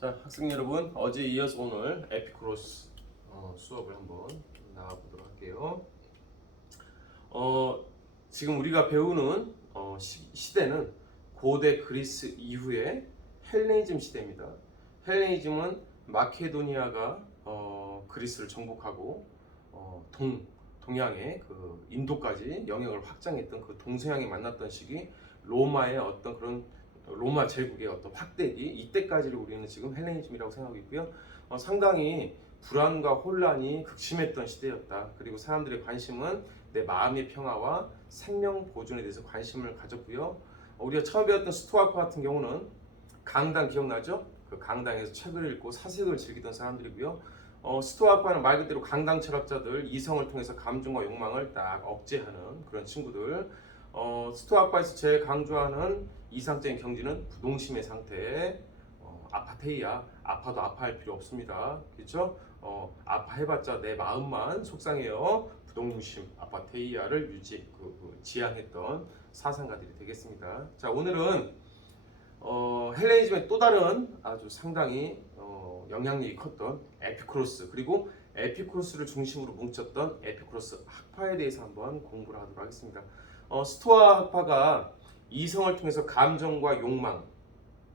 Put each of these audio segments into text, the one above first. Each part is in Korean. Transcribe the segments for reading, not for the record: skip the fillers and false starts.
자, 학생 여러분, 어제 이어서 오늘 에피쿠로스 수업을 한번 나가보도록 할게요. 지금 우리가 배우는 시대는 고대 그리스 이후의 헬레니즘 시대입니다. 헬레니즘은 마케도니아가 그리스를 정복하고 동양의 그 인도까지 영역을 확장했던 그 동서양이 만났던 시기, 로마의 어떤 그런 로마 제국의 어떤 확대기, 이때까지를 우리는 지금 헬레니즘이라고 생각하고 있고요. 상당히 불안과 혼란이 극심했던 시대였다. 그리고 사람들의 관심은 내 마음의 평화와 생명 보존에 대해서 관심을 가졌고요. 우리가 처음 배웠던 스투아트 같은 경우는 강당 기억나죠? 그 강당에서 책을 읽고 사색을 즐기던 사람들이고요. 스투아트는 말 그대로 강당 철학자들, 이성을 통해서 감정과 욕망을 딱 억제하는 그런 친구들. 스투아트에서 제일 강조하는 이상적인 경지는 부동심의 상태. 아파테이야. 아파도 아파할 필요 없습니다. 그렇죠? 아파해봤자 내 마음만 속상해요. 부동심, 아파테이아를 지향했던 사상가들이 되겠습니다. 자, 오늘은 헬레니즘의 또 다른 아주 상당히 영향력이 컸던 에피쿠로스, 그리고 에피쿠로스를 중심으로 뭉쳤던 에피쿠로스 학파에 대해서 한번 공부를 하도록 하겠습니다. 스토아 학파가 이성을 통해서 감정과 욕망,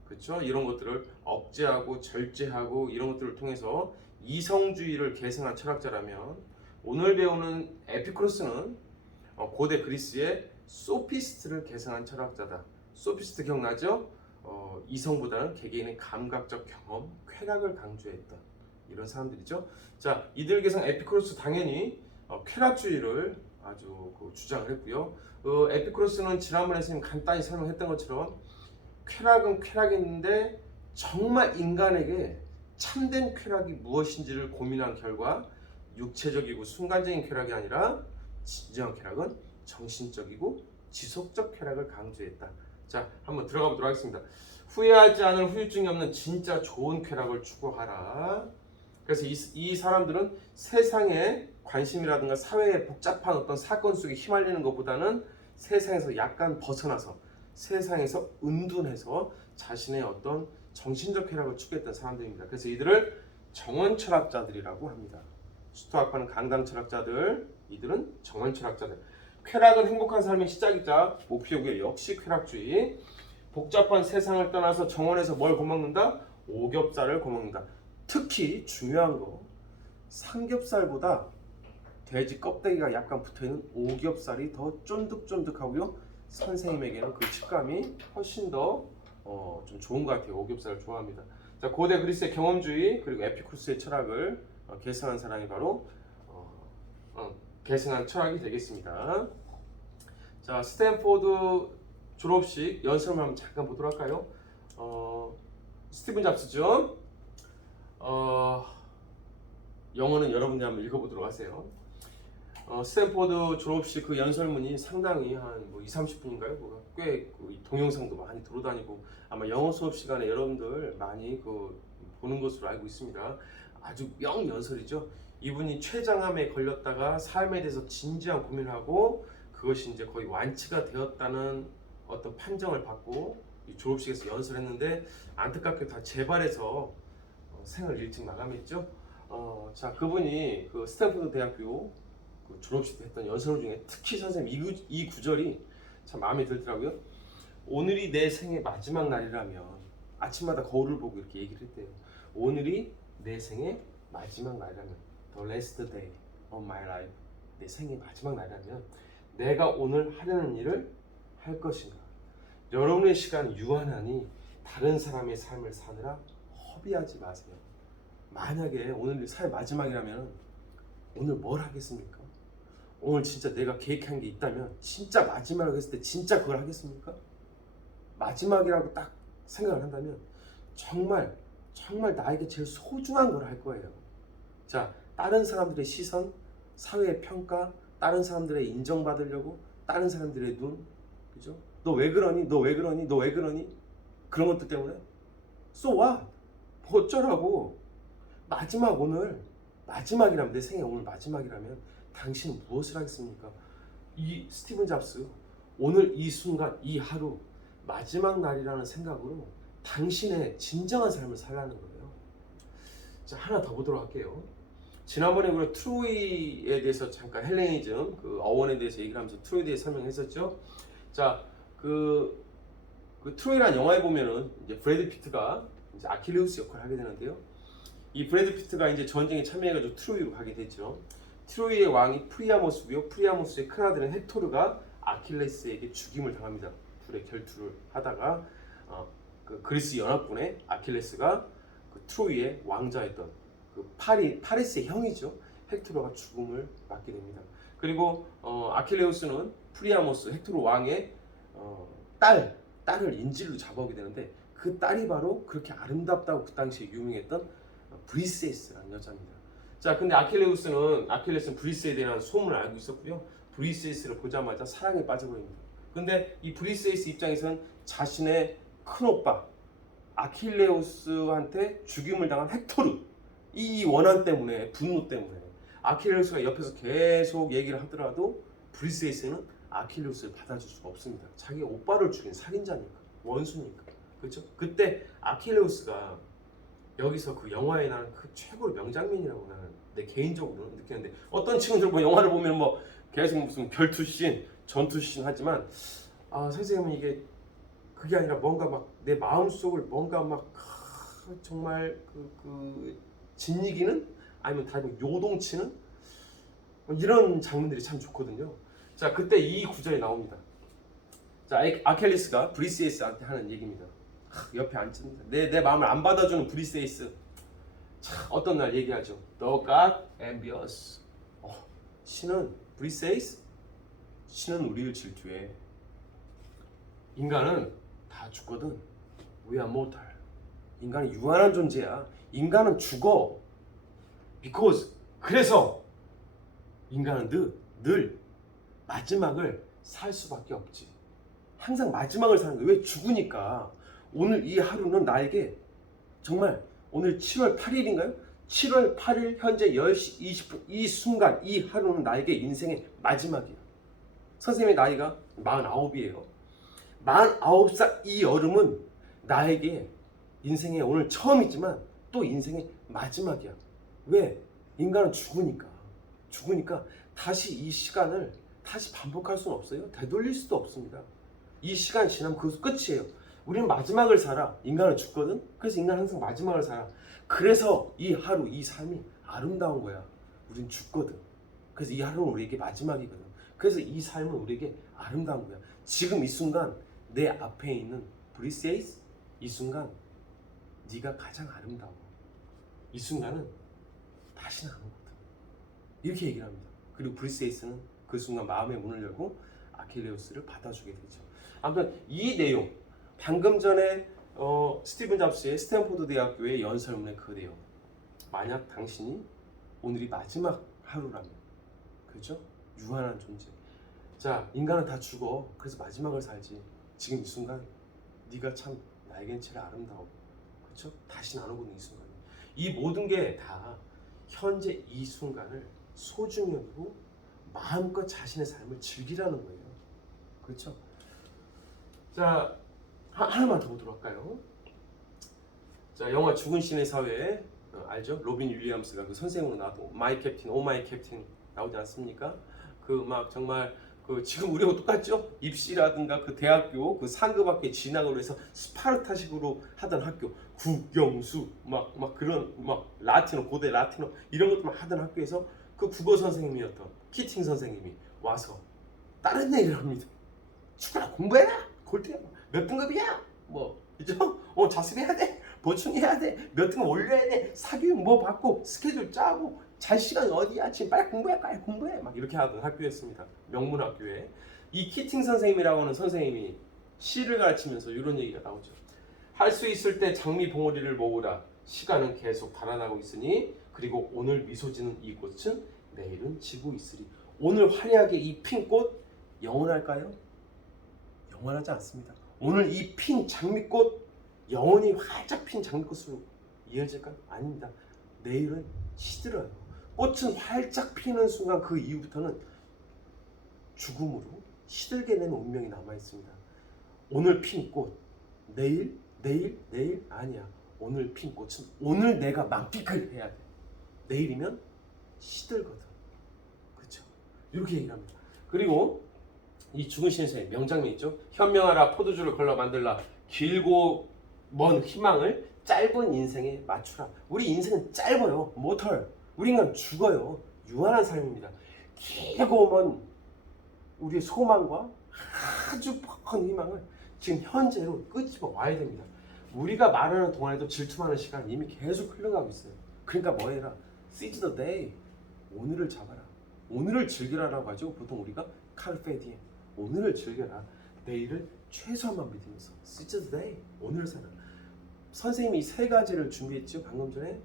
그렇죠? 이런 것들을 억제하고 절제하고 이런 것들을 통해서 이성주의를 계승한 철학자라면, 오늘 배우는 에피쿠로스는 고대 그리스의 소피스트를 계승한 철학자다. 소피스트 기억나죠? 이성보다는 개개인의 감각적 경험, 쾌락을 강조했던 이런 사람들이죠. 자, 이들 계승 에피쿠로스 당연히 쾌락주의를 아주 주장을 했고요. 에피쿠로스는 지난번에 선생님 간단히 설명했던 것처럼 쾌락은 쾌락인데 정말 인간에게 참된 쾌락이 무엇인지를 고민한 결과 육체적이고 순간적인 쾌락이 아니라 진정한 쾌락은 정신적이고 지속적 쾌락을 강조했다. 자, 한번 들어가 보도록 하겠습니다. 후회하지 않을 후유증이 없는 진짜 좋은 쾌락을 추구하라. 그래서 이 사람들은 세상의 관심이라든가 사회의 복잡한 어떤 사건 속에 휘말리는 것보다는 세상에서 약간 벗어나서 세상에서 은둔해서 자신의 어떤 정신적 쾌락을 추구했던 사람들입니다. 그래서 이들을 정원 철학자들이라고 합니다. 스토아크는 강당 철학자들, 이들은 정원 철학자들. 쾌락은 행복한 삶의 시작이자 목표고요. 역시 쾌락주의. 복잡한 세상을 떠나서 정원에서 뭘 고먹는다? 오겹살을 고먹는다. 특히 중요한 거, 삼겹살보다 돼지 껍데기가 약간 붙어있는 오겹살이 더 쫀득쫀득하고요. 선생님에게는 그 식감이 훨씬 더 좀 좋은 것 같아요. 오겹살을 좋아합니다. 자, 고대 그리스의 경험주의 그리고 에피쿠로스의 철학을 계승한 사람이 바로 계승한 철학이 되겠습니다. 자, 스탠포드 졸업식 연설을 한번 잠깐 보도록 할까요? 스티븐 잡스죠. 영어는 여러분들이 한번 읽어보도록 하세요. 스탠포드 졸업식 그 연설문이 상당히 한 20-30분인가요? 꽤 동영상도 많이 돌아다니고 아마 영어 수업 시간에 여러분들 많이 보는 것으로 알고 있습니다. 아주 명연설이죠. 이분이 췌장암에 걸렸다가 삶에 대해서 진지한 고민을 하고 그것이 이제 거의 완치가 되었다는 어떤 판정을 받고 이 졸업식에서 연설했는데 안타깝게 다 재발해서 생을 일찍 마감했죠. 자, 그분이 그 스탠포드 대학교 졸업식 때 했던 연설 중에 특히 선생님 이 구절이 참 마음에 들더라고요. 오늘이 내 생의 마지막 날이라면, 아침마다 거울을 보고 이렇게 얘기를 했대요. 오늘이 내 생의 마지막 날이라면, the last day of my life, 내 생의 마지막 날이라면 내가 오늘 하려는 일을 할 것인가. 여러분의 시간은 유한하니 다른 사람의 삶을 사느라 허비하지 마세요. 만약에 오늘 삶의 마지막이라면 오늘 뭘 하겠습니까? 오늘 진짜 내가 계획한 게 있다면 진짜 마지막으로 했을 때 진짜 그걸 하겠습니까? 마지막이라고 딱 생각을 한다면 정말 나에게 제일 소중한 걸 할 거예요. 자, 다른 사람들의 시선, 사회의 평가, 다른 사람들의 인정받으려고, 다른 사람들의 눈, 그죠? 너 왜 그러니? 너 왜 그러니? 너 왜 그러니? 그런 것들 때문에 So what? 뭐 어쩌라고? 오늘 마지막이라면, 내 생애 오늘 마지막이라면 당신은 무엇을 하겠습니까? 이 스티븐 잡스, 오늘 이 순간, 이 하루 마지막 날이라는 생각으로 당신의 진정한 삶을 살라는 거예요. 자, 하나 더 보도록 할게요. 지난번에 우리가 트로이에 대해서 잠깐 헬레니즘 그 어원에 대해서 얘기를 하면서 트로이에 대해서 설명했었죠. 자, 그 트로이라는 영화에 보면은 이제 브래드 피트가 이제 아킬레우스 역할을 하게 되는데요. 이 브래드 피트가 이제 전쟁에 참여해가지고 트로이로 가게 되죠. 트로이의 왕이 프리아모스고요. 프리아모스의 큰아들은 헥토르가 아킬레스에게 죽임을 당합니다. 둘의 결투를 하다가 그 그리스 연합군의 아킬레스가 그 트로이의 왕자였던 그 파리스의 형이죠. 헥토르가 죽음을 맞게 됩니다. 그리고 아킬레우스는 프리아모스 헥토르 왕의 딸을 인질로 잡아오게 되는데 그 딸이 바로 그렇게 아름답다고 그 당시에 유명했던 브리세이스라는 여자입니다. 자, 근데 아킬레우스는 브리세이스에 대한 소문을 알고 있었고요. 브리세이스를 보자마자 사랑에 빠져버립니다. 근데 이 브리세이스 입장에서는 자신의 큰오빠 아킬레우스한테 죽임을 당한 헥토르 이 원한 때문에 분노 때문에 아킬레우스가 옆에서 계속 얘기를 하더라도 브리세이스는 아킬레우스를 받아줄 수가 없습니다. 자기 오빠를 죽인 살인자니까 원수니까 그렇죠? 그때 아킬레우스가 여기서 그 영화에 나는 그 최고의 명장면이라고 나는 내 개인적으로 느끼는데 어떤 친구들 뭐 영화를 보면 뭐 계속 무슨 결투씬, 전투씬 하지만 선생님은 이게 그게 아니라 뭔가 막 내 마음속을 뭔가 막 정말 그 진이기는 아니면 다른 요동치는 이런 장면들이 참 좋거든요. 자, 그때 이 구절이 나옵니다. 자, 아킬레스가 브리세이스한테 하는 얘기입니다. 옆에 앉습니다. 내 마음을 안 받아주는 브리세이스. 참 어떤 날 얘기하죠. The God envious. 신은 브리세이스. 신은 우리를 질투해. 인간은 다 죽거든. We are mortal. 인간은 유한한 존재야. 인간은 죽어. Because 그래서 인간은 늘 마지막을 살 수밖에 없지. 항상 마지막을 사는 거야. 왜? 죽으니까. 오늘 이 하루는 나에게 정말 오늘 7월 8일인가요? 7월 8일 현재 10시 20분 이 순간 이 하루는 나에게 인생의 마지막이야. 선생님의 나이가 49이에요. 49살 이 여름은 나에게 인생의 오늘 처음이지만 또 인생의 마지막이야. 왜? 인간은 죽으니까 다시 이 시간을 다시 반복할 수는 없어요. 되돌릴 수도 없습니다. 이 시간 지나면 그것도 끝이에요. 우리는 마지막을 살아. 인간은 죽거든. 그래서 인간은 항상 마지막을 살아. 그래서 이 하루, 이 삶이 아름다운 거야. 우린 죽거든. 그래서 이 하루는 우리에게 마지막이거든. 그래서 이 삶은 우리에게 아름다운 거야. 지금 이 순간 내 앞에 있는 브리세이스 이 순간 네가 가장 아름다워. 이 순간은 다시는 안 오거든. 이렇게 얘기를 합니다. 그리고 브리세이스는 그 순간 마음의 문을 열고 아킬레우스를 받아주게 되죠. 아무튼 이 내용 방금 전에 스티븐 잡스의 스탠포드 대학교의 연설문의 그 내용 만약 당신이 오늘이 마지막 하루라면 그렇죠? 유한한 존재. 자, 인간은 다 죽어. 그래서 마지막을 살지. 지금 이 순간 네가 참 나에겐 제일 아름다워. 그렇죠? 다시는 안 오거든 이 순간. 이 모든 게 다 현재 이 순간을 소중히 여기고 마음껏 자신의 삶을 즐기라는 거예요. 그렇죠? 자, 하나만 더 보도록 할까요? 자, 영화 죽은 신의 사회 알죠? 로빈 윌리엄스가 그 선생으로 나도 마이 캡틴, 오 마이 캡틴 나오지 않습니까? 그 막 정말 그 지금 우리하고 똑같죠? 입시라든가 그 대학교 그 상급 학교에 진학을 해서 스파르타식으로 하던 학교 국영수 막 그런 막 라틴어 고대 라틴어 이런 것들만 하던 학교에서 그 국어 선생님이었던 키팅 선생님이 와서 다른 얘기를 합니다. 죽어라 공부해라 골대야 몇 등급이야 뭐 그죠? 자습해야 돼 보충해야 돼 몇 등급 올려야 돼 사교육 뭐 받고 스케줄 짜고 잘 시간이 어디야 지금 빨리 공부해 막 이렇게 하던 학교였습니다. 명문 학교에 이 키팅 선생님이라고 하는 선생님이 시를 가르치면서 이런 얘기가 나오죠. 할 수 있을 때 장미 봉오리를 모으라. 시간은 계속 달아나고 있으니 그리고 오늘 미소 지는 이 꽃은 내일은 지고 있으리. 오늘 화려하게 이 핀 꽃 영원할까요? 영원하지 않습니다. 오늘 이 핀 장미꽃 영원히 활짝 핀 장미꽃으로 이어질까요? 아닙니다. 내일은 시들어요. 꽃은 활짝 피는 순간 그 이후부터는 죽음으로 시들게 되는 운명이 남아 있습니다. 오늘 핀 꽃 내일 아니야. 오늘 핀 꽃은 오늘 내가 만끽을 해야 돼. 내일이면 시들거든. 그렇죠? 이렇게 얘기를 합니다. 그리고 이 죽은 신세의 명장면 있죠? 현명하라 포도주를 걸러 만들라 길고 먼 희망을 짧은 인생에 맞추라. 우리 인생은 짧아요. 모털. 우리 인간 죽어요. 유한한 삶입니다. 길고 먼 우리의 소망과 아주 큰 희망을 지금 현재로 끄집어 와야 됩니다. 우리가 말하는 동안에도 질투하는 시간 이미 계속 흘러가고 있어요. 그러니까 뭐 해라? Seize the day. 오늘을 잡아라. 오늘을 즐겨라라고 하죠. 보통 우리가 Carpe diem. 오늘을 즐겨라. 내일을 최소한만 믿으면서 Seize the day. 오늘을 살아. 선생님이 세 가지를 준비했죠. 방금 전에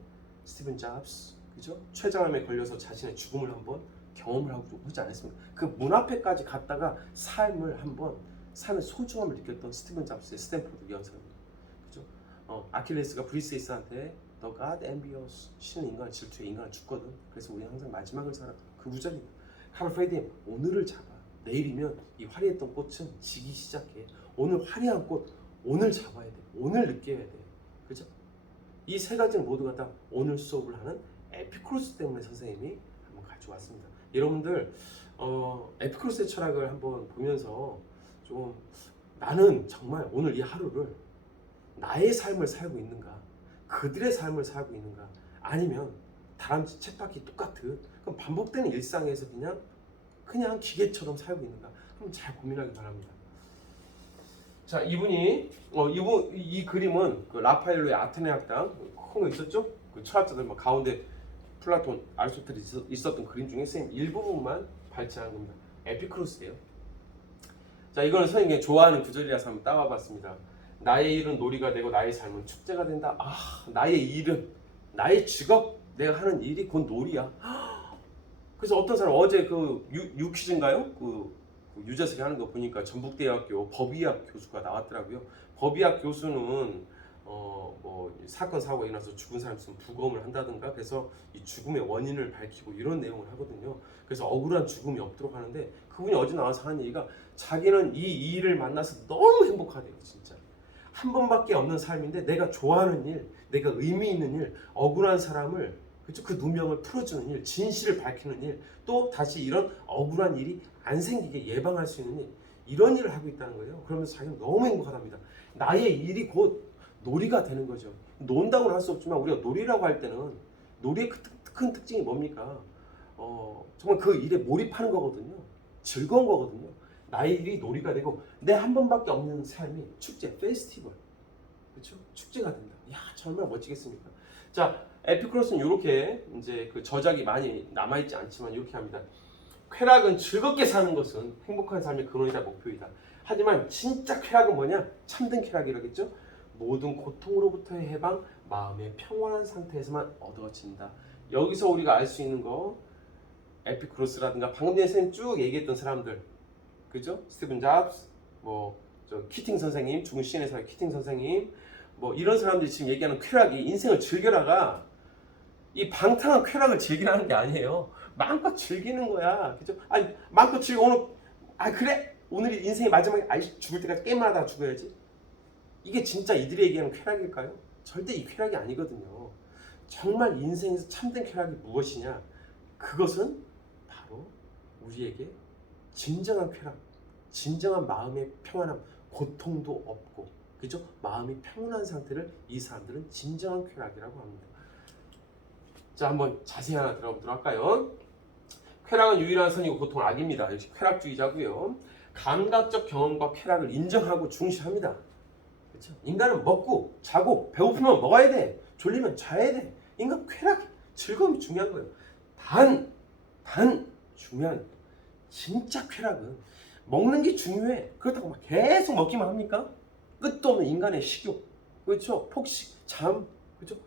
스티븐 잡스, 그죠? 췌장암에 걸려서 자신의 죽음을 한번 경험을 하고 하지 않았습니까? 그 문 앞에까지 갔다가 삶을 한번 삶의 소중함을 느꼈던 스티븐 잡스의 스탠포드 연설입니다. 그죠? 아킬레스가 브리세이스한테 너 God envious, 신은 인간을 질투해. 인간은 죽거든. 그래서 우리는 항상 마지막을 살아. 그 구절입니다. 카르페디엠, 오늘을 잡아. 내일이면 이 화려했던 꽃은 지기 시작해. 오늘 화려한 꽃, 오늘 잡아야 돼. 오늘 느껴야 돼. 그죠? 이 세 가지는 모두가 다 오늘 수업을 하는 에피쿠로스 때문에 선생님이 한번 가져왔습니다. 여러분들 에피쿠로스의 철학을 한번 보면서 좀 나는 정말 오늘 이 하루를 나의 삶을 살고 있는가, 그들의 삶을 살고 있는가, 아니면 다람쥐 쳇바퀴 똑같은 그럼 반복되는 일상에서 그냥 기계처럼 살고 있는가? 그럼 잘 고민하기 바랍니다. 자, 이 그림은 그 라파엘로의 아테네 학당 큰 거 있었죠? 그 철학자들 막 가운데 플라톤, 아리스토텔이 있었던 그림 중에 선생님 일부분만 발췌한 겁니다. 에피쿠로스예요. 자, 이거는 선생님이 좋아하는 구절이라서 한번 따와봤습니다. 나의 일은 놀이가 되고 나의 삶은 축제가 된다. 나의 일은, 나의 직업, 내가 하는 일이 곧 놀이야. 그래서 어떤 사람 어제 그 유퀴즈인가요? 그 유재석이 하는 거 보니까 전북대학교 법의학 교수가 나왔더라고요. 법의학 교수는 뭐 사건 사고가 일어나서 죽은 사람 있으면 부검을 한다든가 그래서 이 죽음의 원인을 밝히고 이런 내용을 하거든요. 그래서 억울한 죽음이 없도록 하는데 그분이 어제 나와서 하는 얘기가 자기는 이 일을 만나서 너무 행복하대요. 진짜 한 번밖에 없는 삶인데 내가 좋아하는 일, 내가 의미 있는 일, 억울한 사람을 그렇죠? 그 누명을 풀어주는 일, 진실을 밝히는 일, 또 다시 이런 억울한 일이 안 생기게 예방할 수 있는 일, 이런 일을 하고 있다는 거예요. 그러면서 자기는 너무 행복하답니다. 나의 일이 곧 놀이가 되는 거죠. 논다고는 할 수 없지만 우리가 놀이라고 할 때는 놀이의 큰 특징이 뭡니까? 정말 그 일에 몰입하는 거거든요. 즐거운 거거든요. 나의 일이 놀이가 되고 내 한 번밖에 없는 삶이 축제, 페스티벌, 그렇죠? 축제가 된다. 야, 정말 멋지겠습니까? 자, 에피쿠로스는 이렇게 이제 그 저작이 많이 남아있지 않지만 이렇게 합니다. 쾌락은 즐겁게 사는 것은 행복한 삶의 근원이다, 목표이다. 하지만 진짜 쾌락은 뭐냐? 참된 쾌락이라겠죠? 모든 고통으로부터의 해방, 마음의 평온한 상태에서만 얻어진다. 여기서 우리가 알 수 있는 거 에피쿠로스라든가 방금 전에 선생님 쭉 얘기했던 사람들, 그죠? 스티븐 잡스, 저 키팅 선생님, 죽은 시인의 사회 키팅 선생님, 이런 사람들이 지금 얘기하는 쾌락이 인생을 즐겨라가 이 방탕한 쾌락을 즐기라는 게 아니에요. 마음껏 즐기는 거야, 그죠? 아니 마음껏 즐겨. 오늘 그래 오늘이 인생의 마지막에 죽을 때까지 게임을 하다가 죽어야지. 이게 진짜 이들이 얘기하는 쾌락일까요? 절대 이 쾌락이 아니거든요. 정말 인생에서 참된 쾌락이 무엇이냐? 그것은 바로 우리에게 진정한 쾌락, 진정한 마음의 평안함, 고통도 없고, 그죠? 마음이 평온한 상태를 이 사람들은 진정한 쾌락이라고 합니다. 자, 한번 자세히 하나 들어보도록 할까요? 쾌락은 유일한 선이고 고통은 악입니다. 역시 쾌락주의자고요. 감각적 경험과 쾌락을 인정하고 중시합니다. 그렇죠? 인간은 먹고 자고 배고프면 먹어야 돼. 졸리면 자야 돼. 인간 쾌락, 즐거움이 중요한 거예요. 단 중요한 진짜 쾌락은 먹는 게 중요해. 그렇다고 막 계속 먹기만 합니까? 끝도 없는 인간의 식욕, 그렇죠? 폭식, 잠, 그렇죠?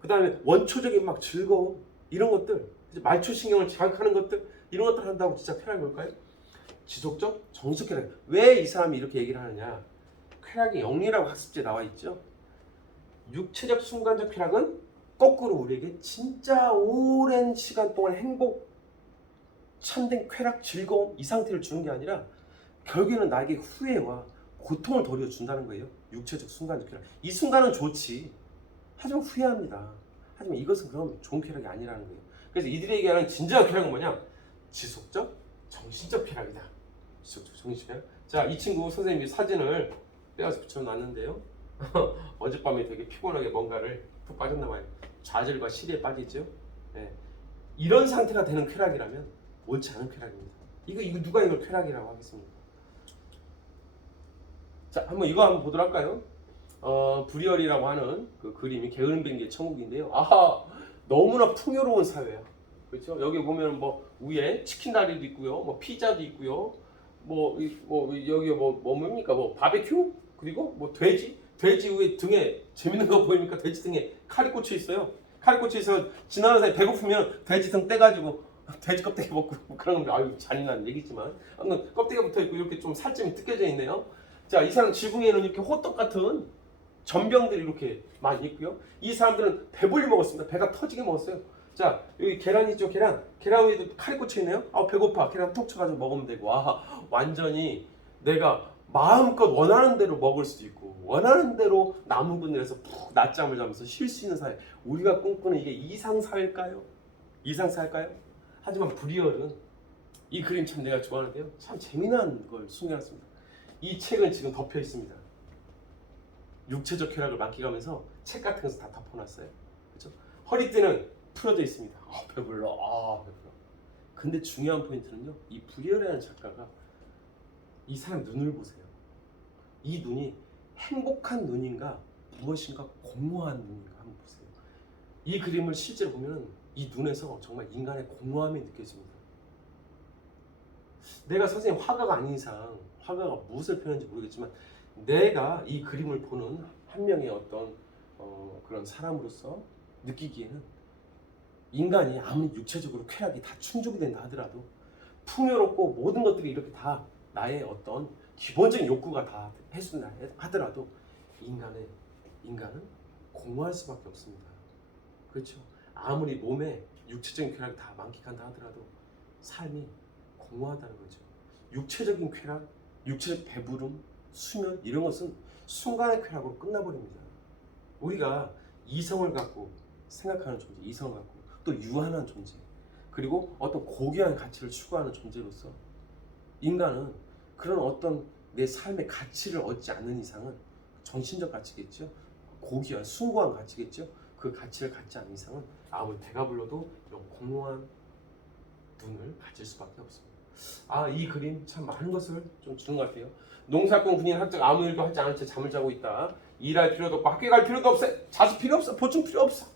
그 다음에 원초적인 막 즐거움, 이런 것들, 말초신경을 자극하는 것들, 이런 것들 한다고 진짜 쾌락이 올까요? 지속적, 정식 쾌락. 왜 이 사람이 이렇게 얘기를 하느냐? 쾌락이 영리라고 학습지에 나와 있죠. 육체적 순간적 쾌락은 거꾸로 우리에게 진짜 오랜 시간 동안 행복, 참된 쾌락, 즐거움 이 상태를 주는 게 아니라 결국에는 나에게 후회와 고통을 도리어 준다는 거예요. 육체적 순간적 쾌락. 이 순간은 좋지. 하지만 후회합니다. 하지만 이것은 그럼 좋은 쾌락이 아니라는 거예요. 그래서 이들이 얘기하는 진정한 쾌락은 뭐냐? 지속적 정신적 쾌락이다. 지속적 정신적 쾌락. 자, 이 친구 선생님이 사진을 빼앗아 붙여놨는데요. 어젯밤에 되게 피곤하게 뭔가를 푹 빠졌나 봐요. 좌절과 시리에 빠지죠. 네. 이런 상태가 되는 쾌락이라면 옳지 않은 쾌락입니다. 이거 누가 이걸 쾌락이라고 하겠습니까? 자, 한번 보도록 할까요? 브리얼이라고 하는 그 그림이 게으름 뱅기의 천국인데요. 아, 너무나 풍요로운 사회야. 그렇죠? 여기 보면 뭐 위에 치킨 다리도 있고요, 뭐 피자도 있고요, 여기 뭡니까? 뭐 바베큐, 그리고 뭐 돼지 위에 등에 재밌는 거 보입니까? 돼지 등에 칼이 꽂혀 있어요. 칼이 꽂혀 있어 지나가는 사람이 배고프면 돼지 등 떼가지고 돼지 껍데기 먹고 그런 건데, 아유 잔인한 얘기지만 아무튼 껍데기가 붙어 있고 이렇게 좀 살점이 뜯겨져 있네요. 자, 이 사람 지붕에는 이렇게 호떡 같은 전병들이 이렇게 많이 있고요. 이 사람들은 배불리 먹었습니다. 배가 터지게 먹었어요. 자, 여기 계란 있죠? 계란 위에도 칼이 꽂혀 있네요. 아, 배고파. 계란 톡 쳐가지고 먹으면 되고. 와, 완전히 내가 마음껏 원하는 대로 먹을 수도 있고 원하는 대로 남은 분들에서 푹 낮잠을 자면서 쉴 수 있는 사회. 우리가 꿈꾸는 이게 이상사회일까요? 이상사회일까요? 하지만 브리얼은 이 그림 참 내가 좋아하는데요. 참 재미난 걸 숨겨놨습니다. 이 책은 지금 덮여 있습니다. 육체적 쾌락을 만끽하면서 책 같은 것을 다 덮어놨어요. 그렇죠? 허리띠는 풀어져 있습니다. 배불러. 배불러. 근데 중요한 포인트는요. 이 브리얼이라는 작가가 이 사람 눈을 보세요. 이 눈이 행복한 눈인가 무엇인가 공허한 눈인가 한번 보세요. 이 그림을 실제로 보면 이 눈에서 정말 인간의 공허함이 느껴집니다. 내가 선생님 화가가 아닌 이상 화가가 무엇을 표현하는지 모르겠지만 내가 이 그림을 보는 한 명의 어떤 그런 사람으로서 느끼기에는 인간이 아무리 육체적으로 쾌락이 다 충족이 된다 하더라도 풍요롭고 모든 것들이 이렇게 다 나의 어떤 기본적인 욕구가 다 해준다 하더라도 인간은 공허할 수밖에 없습니다. 그렇죠? 아무리 몸에 육체적인 쾌락을 다 만끽한다 하더라도 삶이 공허하다는 거죠. 육체적인 쾌락, 육체적 배부름, 수면 이런 것은 순간의 쾌락으로 끝나버립니다. 우리가 이성을 갖고 생각하는 존재, 이성을 갖고 또 유한한 존재, 그리고 어떤 고귀한 가치를 추구하는 존재로서 인간은 그런 어떤 내 삶의 가치를 얻지 않는 이상은 정신적 가치겠죠. 고귀한 숭고한 가치겠죠. 그 가치를 갖지 않는 이상은 아무리 배가 불러도 이런 공허한 눈을 가질 수밖에 없습니다. 이 그림 참 많은 것을 좀 주는 것 같아요. 농사꾼 군인 학생 아무 일도 하지 않은 채 잠을 자고 있다. 일할 필요도 없고 학교 갈 필요도 없어. 자수 필요 없어. 보충 필요 없어.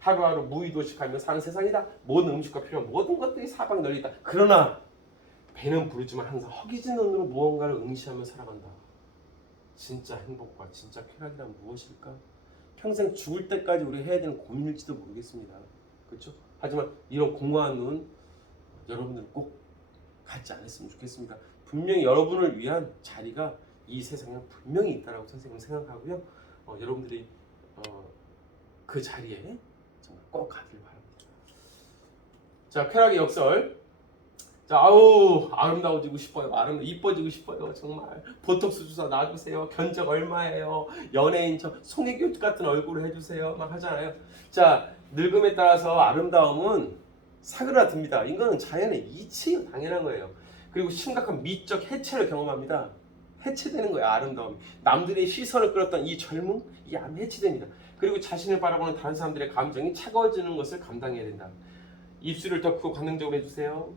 하루하루 무의도식하며 사는 세상이다. 모든 음식과 필요한 모든 것들이 사방 널리 있다. 그러나 배는 부르지만 항상 허기진 눈으로 무언가를 응시하며 살아간다. 진짜 행복과 진짜 쾌락이란 무엇일까? 평생 죽을 때까지 우리가 해야 되는 고민일지도 모르겠습니다. 그렇죠? 하지만 이런 공허한 눈 여러분들은 꼭 갖지 않았으면 좋겠습니다. 분명히 여러분을 위한 자리가 이 세상에 분명히 있다라고 선생님은 생각하고요. 여러분들이 그 자리에 정말 꼭 가길 바랍니다. 자, 쾌락의 역설. 자, 아름다워지고 싶어요. 이뻐지고 싶어요. 정말 보톡스 주사 놔주세요. 견적 얼마예요? 연예인 송혜교 같은 얼굴을 해주세요. 막 하잖아요. 자, 늙음에 따라서 아름다움은 사그라듭니다. 이거는 자연의 이치예요. 당연한 거예요. 그리고 심각한 미적 해체를 경험합니다. 해체되는 거예요. 아름다움이. 남들의 시선을 끌었던 이 젊음, 이 암 해체됩니다. 그리고 자신을 바라보는 다른 사람들의 감정이 차가워지는 것을 감당해야 된다. 입술을 더 크고 관능적으로 해주세요.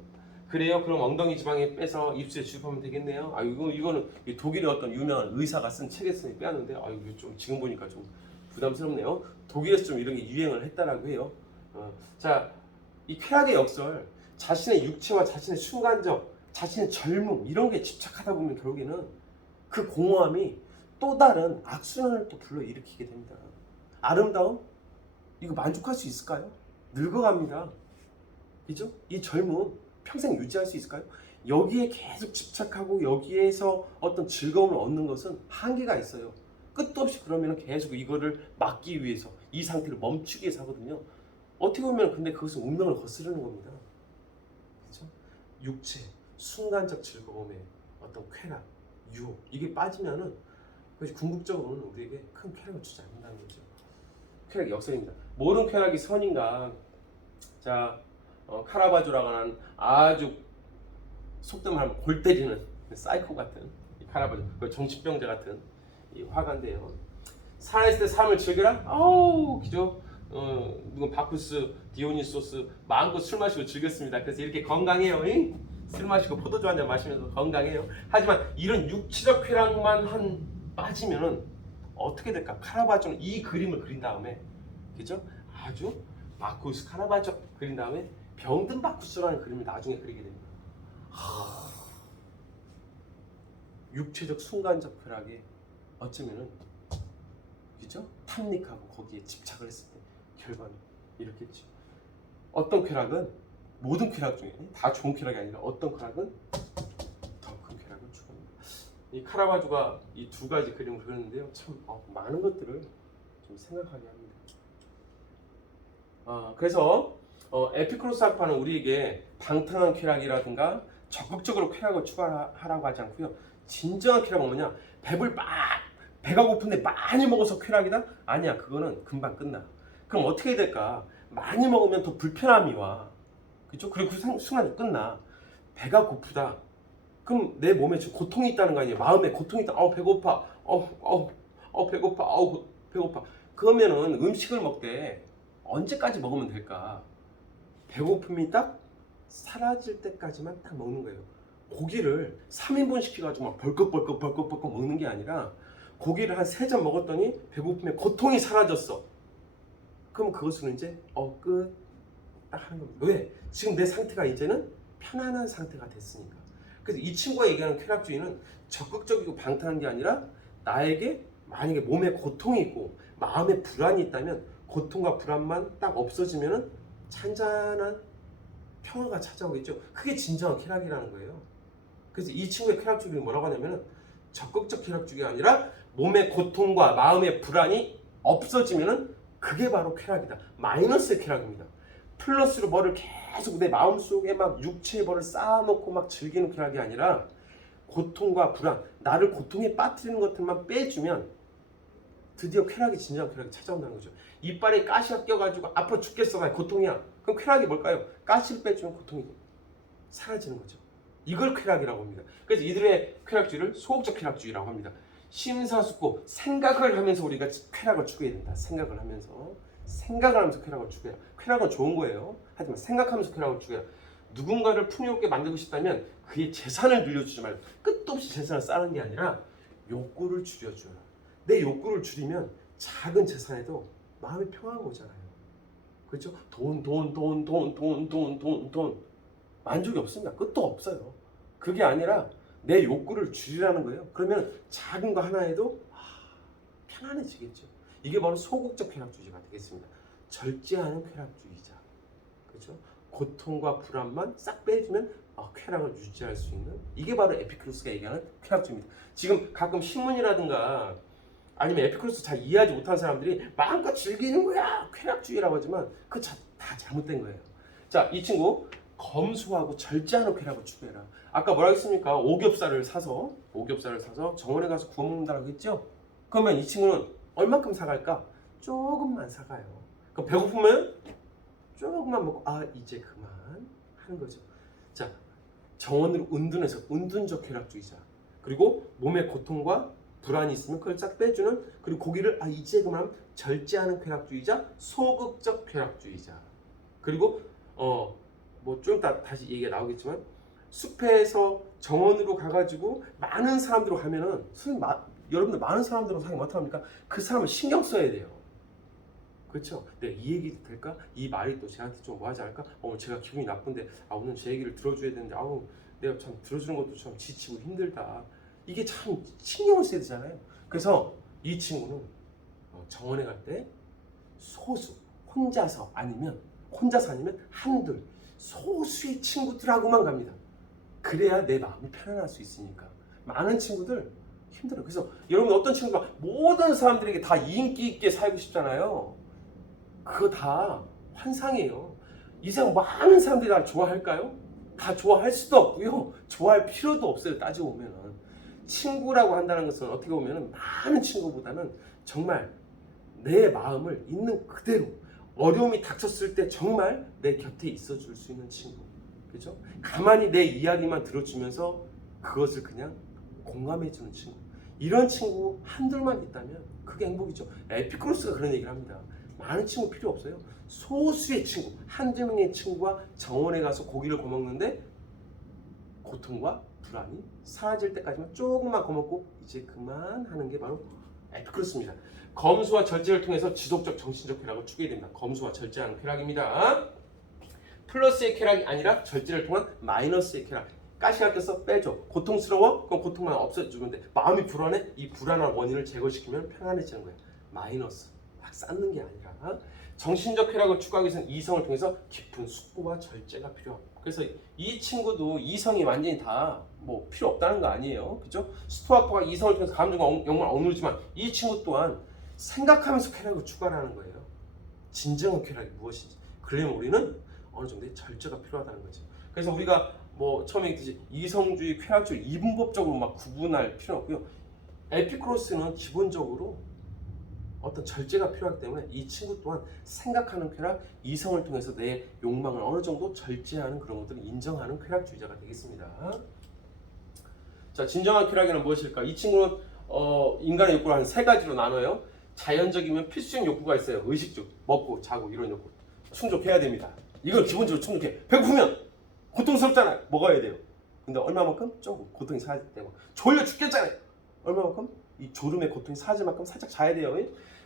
그래요? 그럼 엉덩이 지방에 빼서 입술에 주입하면 되겠네요. 이거는 독일의 어떤 유명한 의사가 쓴 책에서 빼왔는데, 이거 좀 지금 보니까 좀 부담스럽네요. 독일에서 좀 이런 게 유행을 했다라고 해요. 자, 이 쾌락의 역설, 자신의 육체와 자신의 순간적, 자신의 젊음 이런 게 집착하다 보면 결국에는 그 공허함이 또 다른 악순환을 또 불러일으키게 됩니다. 아름다움? 이거 만족할 수 있을까요? 늙어갑니다. 그죠? 이 젊음 평생 유지할 수 있을까요? 여기에 계속 집착하고 여기에서 어떤 즐거움을 얻는 것은 한계가 있어요. 끝도 없이 그러면 계속 이거를 막기 위해서 이 상태를 멈추기 위해서 하거든요. 어떻게 보면 근데 그것은 운명을 거스르는 겁니다. 그렇죠? 육체, 순간적 즐거움에 어떤 쾌락, 유혹 이게 빠지면은 그것이 궁극적으로는 우리에게 큰 쾌락을 주지 않는다는 거죠. 쾌락이 역설입니다. 모든 쾌락이 선인가? 자, 카라바조라고 하는 아주 속된 말하면 골 때리는 사이코 같은 이 카라바조, 정신병자 같은 이 화가인데요. 살아있을 때 삶을 즐겨라. 아우 그죠? 누군 바쿠스, 디오니소스 마음껏 술 마시고 즐겼습니다. 그래서 이렇게 건강해요. 술 마시고 포도주 한잔 마시면서 건강해요. 하지만 이런 육체적 쾌락만 빠지면은 어떻게 될까? 카라바조는 이 그림을 그린 다음에, 그죠? 아주 바쿠스 카라바조 그린 다음에 병든 바쿠스라는 그림을 나중에 그리게 됩니다. 육체적 순간적 쾌락이 어쩌면은, 그죠? 탐닉하고 거기에 집착을 했을 때 결과는 이렇겠죠. 어떤 쾌락은, 모든 쾌락 중에 다 좋은 쾌락이 아니라 어떤 쾌락은 더 큰 쾌락을 추구합니다. 이 카라바조가 이 두 가지 그림을 그렸는데요. 참 많은 것들을 좀 생각하게 합니다. 그래서 에피쿠로스 학파는 우리에게 방탕한 쾌락이라든가 적극적으로 쾌락을 추구하라고 하지 않고요. 진정한 쾌락은 뭐냐? 배가 고픈데 많이 먹어서 쾌락이다? 아니야. 그거는 금방 끝나. 그럼 어떻게 될까? 많이 먹으면 더 불편함이 와. 그렇죠? 그리고 그 순간 끝나. 배가 고프다. 그럼 내 몸에 지금 고통이 있다는 거 아니에요? 마음에 고통이 있다. 배고파. 배고파. 배고파. 그러면은 음식을 먹되 언제까지 먹으면 될까? 배고픔이 딱 사라질 때까지만 딱 먹는 거예요. 고기를 3인분 시켜가지고 막 벌컥벌컥 먹는 게 아니라 고기를 한 3점 먹었더니 배고픔에 고통이 사라졌어. 그럼 그것은 이제 끝 딱 하는 겁니다. 왜? 지금 내 상태가 이제는 편안한 상태가 됐으니까. 그래서 이 친구가 얘기하는 쾌락주의는 적극적이고 방탕한 게 아니라 나에게 만약에 몸에 고통이 있고 마음에 불안이 있다면 고통과 불안만 딱 없어지면은 잔잔한 평화가 찾아오겠죠. 그게 진정한 쾌락이라는 거예요. 그래서 이 친구의 쾌락주의는 뭐라고 하냐면은 적극적 쾌락주의가 아니라 몸의 고통과 마음의 불안이 없어지면은 그게 바로 쾌락이다. 마이너스의 쾌락입니다. 플러스로 뭐를 계속 내 마음속에 막 육체의 뭐를 쌓아놓고 막 즐기는 쾌락이 아니라 고통과 불안, 나를 고통에 빠뜨리는 것들만 빼주면 드디어 쾌락이 진정한 쾌락이 찾아온다는 거죠. 이빨에 가시가 껴가지고 아파 죽겠어. 나 고통이야. 그럼 쾌락이 뭘까요? 가시를 빼주면 고통이 사라지는 거죠. 이걸 쾌락이라고 합니다. 그래서 이들의 쾌락주의를 소극적 쾌락주의라고 합니다. 심사숙고 생각을 하면서 우리가 쾌락을 추구해야 된다. 생각을 하면서 쾌락을 추구해라. 쾌락은 좋은 거예요. 하지만 생각하면서 쾌락을 추구해라. 누군가를 풍요롭게 만들고 싶다면 그의 재산을 늘려주지 말고 끝도 없이 재산을 쌓는 게 아니라 욕구를 줄여줘라. 내 욕구를 줄이면 작은 재산에도 마음이 평화가 오잖아요. 그렇죠? 돈 만족이 없습니다. 끝도 없어요. 그게 아니라 내 욕구를 줄이라는 거예요. 그러면 작은 거 하나에도 편안해지겠죠. 이게 바로 소극적 쾌락주의가 되겠습니다. 절제하는 쾌락주의자. 그렇죠? 고통과 불안만 싹 빼주면 쾌락을 유지할 수 있는, 이게 바로 에피쿠로스가 얘기하는 쾌락주의입니다. 지금 가끔 신문이라든가 아니면 에피쿠로스 잘 이해하지 못하는 사람들이 마음껏 즐기는 거야 쾌락주의라고 하지만 그거 다 잘못된 거예요. 자, 이 친구 검소하고 절제하는 쾌락을 추구해라. 아까 뭐라고 했습니까? 오겹살을 사서 정원에 가서 구워 먹는다고 했죠? 그러면 이 친구는 얼마큼 사갈까? 조금만 사가요. 그럼 배고프면 조금만 먹고 이제 그만 하는 거죠. 자, 정원으로 은둔해서 은둔적 쾌락주의자. 그리고 몸에 고통과 불안이 있으면 그걸 싹 빼주는, 그리고 고기를 이제 그만 절제하는 쾌락주의자, 소극적 쾌락주의자. 그리고 좀 이따 다시 얘기가 나오겠지만 숲에서 정원으로 가가지고 많은 사람들로 가면은 여러분들 많은 사람들로 사귀면 어떡합니까? 그 사람을 신경 써야 돼요. 그렇죠? 내가 이 얘기 될까? 이 말이 또 쟤한테 좀 뭐하지 않을까? 제가 기분이 나쁜데 오늘 제 얘기를 들어줘야 되는데 내가 참 들어주는 것도 참 지치고 힘들다. 이게 참 신경을 써야 되잖아요. 그래서 이 친구는 정원에 갈 때 소수, 혼자서 아니면 한둘, 소수의 친구들하고만 갑니다. 그래야 내 마음이 편안할 수 있으니까. 많은 친구들 힘들어요. 그래서 여러분 어떤 친구가 모든 사람들에게 다 인기 있게 살고 싶잖아요. 그거 다 환상이에요. 이 세상 많은 사람들이 다 좋아할까요? 다 좋아할 수도 없고요. 좋아할 필요도 없어요. 따지고 보면 친구라고 한다는 것은 어떻게 보면 많은 친구보다는 정말 내 마음을 있는 그대로 어려움이 닥쳤을 때 정말 내 곁에 있어줄 수 있는 친구, 그죠? 가만히 내 이야기만 들어주면서 그것을 그냥 공감해주는 친구. 이런 친구 한둘만 있다면 그게 행복이죠. 에피쿠로스가 그런 얘기를 합니다. 많은 친구 필요 없어요. 소수의 친구, 한두 명의 친구와 정원에 가서 고기를 거먹는데 고통과 불안이 사라질 때까지만 조금만 거먹고 이제 그만하는 게 바로 에피쿠로스입니다. 검수와 절제를 통해서 지속적 정신적 쾌락을 추구해야 됩니다. 검수와 절제하는 쾌락입니다. 플러스의 쾌락이 아니라 절제를 통한 마이너스의 쾌락. 가시가 껴서 빼줘. 고통스러워? 그럼 고통만 없애주면 돼. 마음이 불안해? 이 불안한 원인을 제거시키면 편안해지는 거야. 마이너스. 막 쌓는 게 아니라 정신적 쾌락을 추구하기 위해서는 이성을 통해서 깊은 숙고와 절제가 필요합니다. 그래서 이 친구도 이성이 완전히 다 뭐 필요 없다는 거 아니에요. 그죠? 스토아커가 이성을 통해서 감정과 욕망을 억누르지만 이 친구 또한 생각하면서 쾌락을 추구하라는 거예요. 진정한 쾌락이 무엇인지. 그러려면 우리는 어느 정도의 절제가 필요하다는 거죠. 그래서 우리가 뭐 처음에 얘기했듯이 이성주의, 쾌락주의 이분법적으로 막 구분할 필요 없고요. 에피쿠로스는 기본적으로 어떤 절제가 필요하기 때문에 이 친구 또한 생각하는 쾌락, 이성을 통해서 내 욕망을 어느 정도 절제하는 그런 것들을 인정하는 쾌락주의자가 되겠습니다. 자, 진정한 쾌락이란 무엇일까? 이 친구는 인간의 욕구를 한 세 가지로 나눠요. 자연적이면 필수적 욕구가 있어요. 의식주, 먹고 자고 이런 욕구 충족해야 됩니다. 이걸 기본적으로 충족해. 배고프면 고통스럽잖아요. 먹어야 돼요. 근데 얼마만큼? 조금 고통이 사라질 때고. 졸려 죽겠잖아요. 얼마만큼? 이 졸음의 고통이 사라질 만큼 살짝 자야 돼요.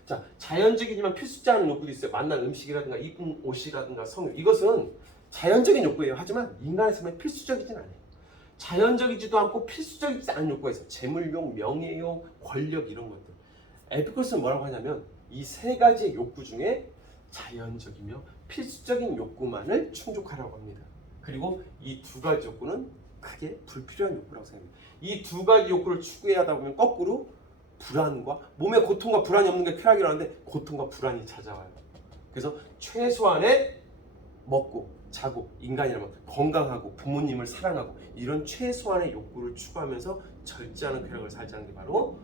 자, 자연적이지만 필수지 않은 욕구도 있어요. 만난 음식이라든가 입은 옷이라든가 성욕. 이것은 자연적인 욕구예요. 하지만 인간의 삶에 필수적이진 않아요. 자연적이지도 않고 필수적이지 않은 욕구가 있어요. 재물욕, 명예욕, 권력 이런 것들. 에피쿠로스는 뭐라고 하냐면 이 세 가지의 욕구 중에 자연적이며 필수적인 욕구만을 충족하라고 합니다. 그리고 이 두 가지 욕구는 크게 불필요한 욕구라고 생각합니다. 이 두 가지 욕구를 추구해야 하다 보면 거꾸로 불안과 몸에 고통과 불안이 없는 게 쾌락이라는데 고통과 불안이 찾아와요. 그래서 최소한의 먹고 자고 인간이라면 건강하고 부모님을 사랑하고 이런 최소한의 욕구를 추구하면서 절제하는 쾌락을 살자는 게 바로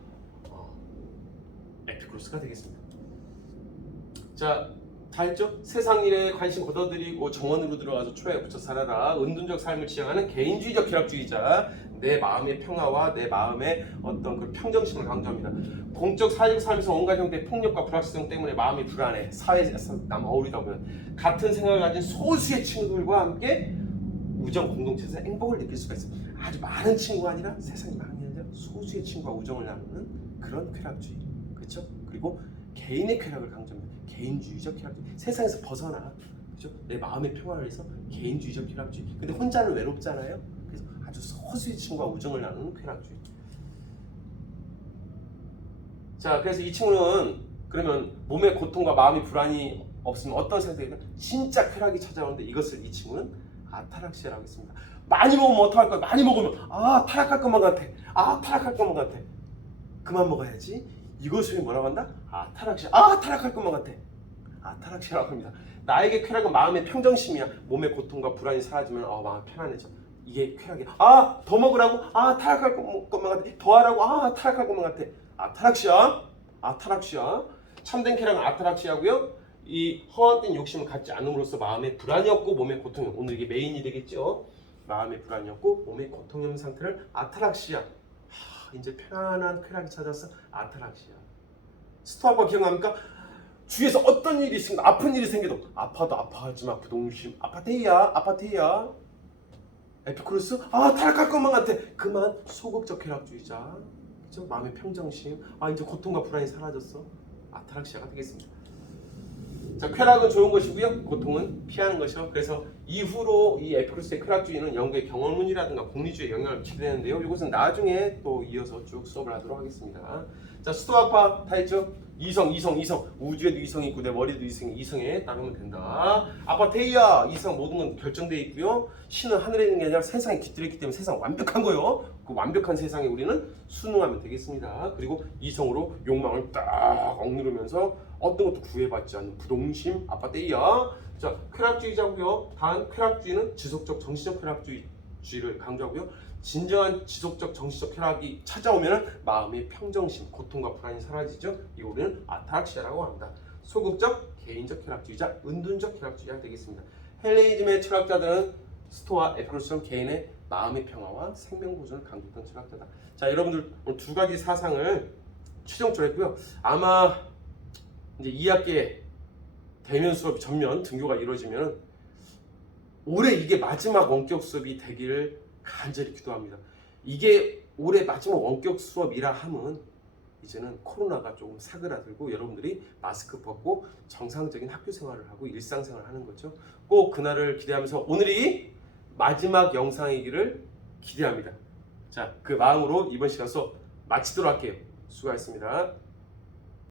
에피쿠로스가 되겠습니다. 자, 다 했죠? 세상 일에 관심 걷어들이고 정원으로 들어가서 초에 붙여 살아라. 은둔적 삶을 지향하는 개인주의적 쾌락주의자. 내 마음의 평화와 내 마음의 어떤 그 평정심을 강조합니다. 공적 사회적 삶에서 온갖 형태의 폭력과 불확실성 때문에 마음이 불안해. 사회에서 남 어울리다 보면 같은 생각을 가진 소수의 친구들과 함께 우정 공동체에서 행복을 느낄 수가 있어요. 아주 많은 친구가 아니라 세상이 많이 아니라 소수의 친구와 우정을 나누는 그런 쾌락주의. 그렇죠? 그리고 개인의 쾌락을 강조합니다. 개인주의적 쾌락주의. 세상에서 벗어나. 그렇죠? 내 마음의 평화를 위해서 개인주의적 쾌락주의. 근데 혼자는 외롭잖아요. 그래서 아주 소수의 친구와 우정을 나누는 쾌락주의. 자, 그래서 이 친구는 그러면 몸의 고통과 마음의 불안이 없으면 어떤 상태일까? 진짜 쾌락이 찾아오는데 이것을 이 친구는 아타락시아라고 했습니다. 많이 먹으면 어떡할 거야? 많이 먹으면 타락할 것만 같아. 타락할 것만 같아. 그만 먹어야지. 이것을 뭐라고 한다? 아타락시아. 타락할 것만 같아. 아타락시아라고 합니다. 나에게 쾌락은 마음의 평정심이야. 몸의 고통과 불안이 사라지면 마음이 편안해져. 이게 쾌락이야. 더 먹으라고? 타락할 것만 같아. 더 하라고? 타락할 것만 같아. 아타락시아. 아타락시아. 참된 쾌락은 아타락시아고요. 이 허황된 욕심을 갖지 않음으로써 마음의 불안이 없고 몸의 고통이 없고, 오늘 이게 메인이 되겠죠. 마음의 불안이 없고 몸의 고통이 없는 상태를 아타락시아. 이제 편안한 쾌락이 찾아서 아타락시아. 스토아커 기억납니까? 주위에서 어떤 일이 있으면 아픈 일이 생겨도 아파도 아파하지만 부동심 아파테이야. 에피쿠로스 타락할 것만 같아. 그만 소극적 쾌락주의자. 그죠? 마음의 평정심. 이제 고통과 불안이 사라졌어. 아타락시아가 되겠습니다. 자, 쾌락은 좋은 것이고요. 고통은 피하는 것이요. 그래서 이후로 이 에피쿠로스의 쾌락주의는 영국의 경험론이라든가 공리주의에 영향을 미치게 되는데요. 이것은 나중에 또 이어서 쭉 수업을 하도록 하겠습니다. 자, 수도학파 다 했죠? 이성. 우주에도 이성이 있고 내 머리도 이성에 따르면 된다. 아파테이아, 이성 모든 건 결정되어 있고요. 신은 하늘에 있는 게 아니라 세상에 깃들어 있기 때문에 세상 완벽한 거예요. 그 완벽한 세상에 우리는 순응하면 되겠습니다. 그리고 이성으로 욕망을 딱 억누르면서 어떤 것도 구애받지 않는 부동심, 아파테이아. 자, 쾌락주의자고요. 단 쾌락주의는 지속적 정신적 쾌락주의를 강조하고요. 진정한 지속적 정신적 쾌락이 찾아오면 마음의 평정심, 고통과 불안이 사라지죠. 이거 우리는 아타락시아라고 합니다. 소극적, 개인적 쾌락주의자, 은둔적 쾌락주의자 되겠습니다. 헬레니즘의 철학자들은 스토아, 에피쿠로스처럼 개인의 마음의 평화와 생명 보존을 강조했던 철학자다. 자, 여러분들 오늘 두 가지 사상을 최종적으로 했고요. 아마 이제 2학기에 대면 수업 전면 등교가 이루어지면 올해 이게 마지막 원격 수업이 되기를 간절히 기도합니다. 이게 올해 마지막 원격 수업이라 함은 이제는 코로나가 조금 사그라들고 여러분들이 마스크 벗고 정상적인 학교 생활을 하고 일상생활을 하는 거죠. 꼭 그날을 기대하면서 오늘이 마지막 영상이기를 기대합니다. 자, 그 마음으로 이번 시간 수업 마치도록 할게요. 수고하셨습니다.